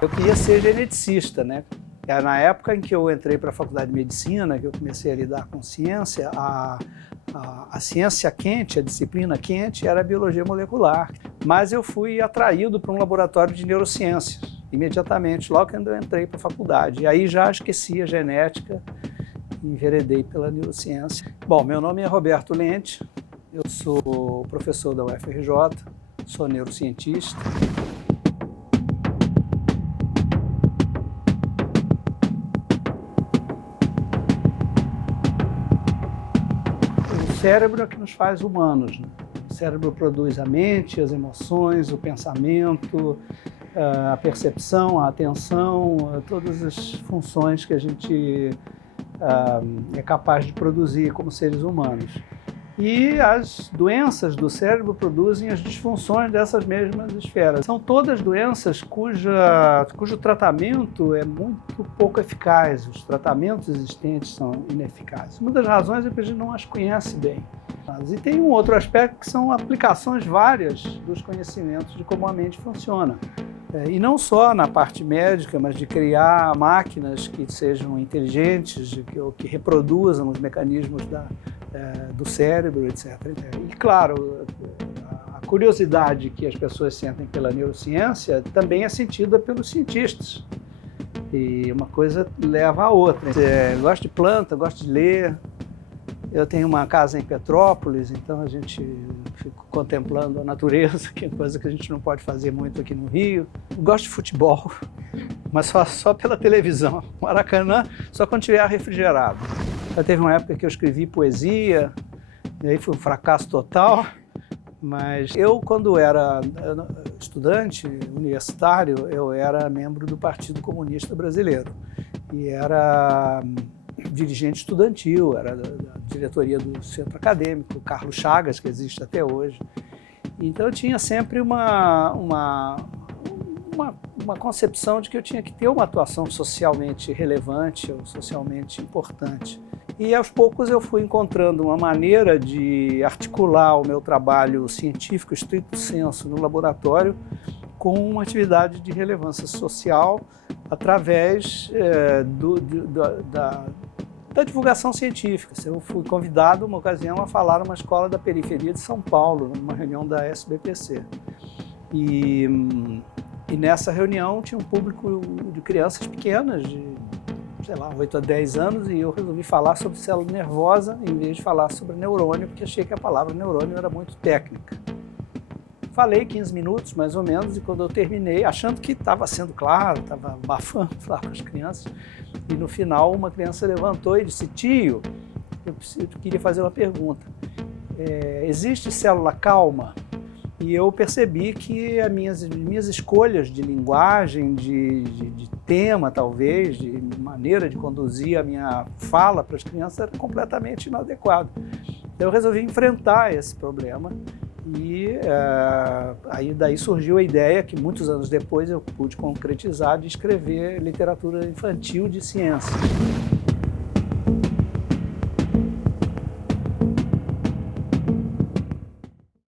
Eu queria ser geneticista, né? Na época em que eu entrei para a faculdade de medicina, que eu comecei a lidar com ciência, a ciência quente, a disciplina quente era a biologia molecular. Mas eu fui atraído para um laboratório de neurociências, imediatamente, logo quando eu entrei para a faculdade. E aí já esqueci a genética e enveredei pela neurociência. Bom, meu nome é Roberto Lente, eu sou professor da UFRJ, sou neurocientista. O cérebro é o que nos faz humanos, né? O cérebro produz a mente, as emoções, o pensamento, a percepção, a atenção, todas as funções que a gente é capaz de produzir como seres humanos. E as doenças do cérebro produzem as disfunções dessas mesmas esferas. São todas doenças cujo tratamento é muito pouco eficaz. Os tratamentos existentes são ineficazes. Uma das razões é que a gente não as conhece bem. E tem um outro aspecto que são aplicações várias dos conhecimentos de como a mente funciona. E não só na parte médica, mas de criar máquinas que sejam inteligentes, que reproduzam os mecanismos do cérebro, etc. E, claro, a curiosidade que as pessoas sentem pela neurociência também é sentida pelos cientistas. E uma coisa leva a outra. Eu gosto de planta, gosto de ler. Eu tenho uma casa em Petrópolis, então a gente fica contemplando a natureza, que é coisa que a gente não pode fazer muito aqui no Rio. Eu gosto de futebol, mas só pela televisão. Maracanã, só quando estiver refrigerado. Já teve uma época que eu escrevi poesia, e aí foi um fracasso total, mas eu, quando era estudante universitário, eu era membro do Partido Comunista Brasileiro e era dirigente estudantil, era da diretoria do centro acadêmico, Carlos Chagas, que existe até hoje. Então eu tinha sempre uma concepção de que eu tinha que ter uma atuação socialmente relevante ou socialmente importante. E aos poucos eu fui encontrando uma maneira de articular o meu trabalho científico, estricto sensu, no laboratório, com uma atividade de relevância social através da divulgação científica. Eu fui convidado, uma ocasião, a falar numa escola da periferia de São Paulo, numa reunião da SBPC. E nessa reunião tinha um público de crianças pequenas, de, sei lá, 8 a 10 anos, e eu resolvi falar sobre célula nervosa em vez de falar sobre neurônio, porque achei que a palavra neurônio era muito técnica. Falei 15 minutos, mais ou menos, e quando eu terminei, achando que estava sendo claro, estava abafando falar com as crianças, e no final uma criança levantou e disse: tio, eu queria fazer uma pergunta. Existe célula calma? E eu percebi que as minhas escolhas de linguagem, de tema, talvez, de maneira de conduzir a minha fala para as crianças era completamente inadequado. Então eu resolvi enfrentar esse problema e aí daí surgiu a ideia que muitos anos depois eu pude concretizar de escrever literatura infantil de ciência.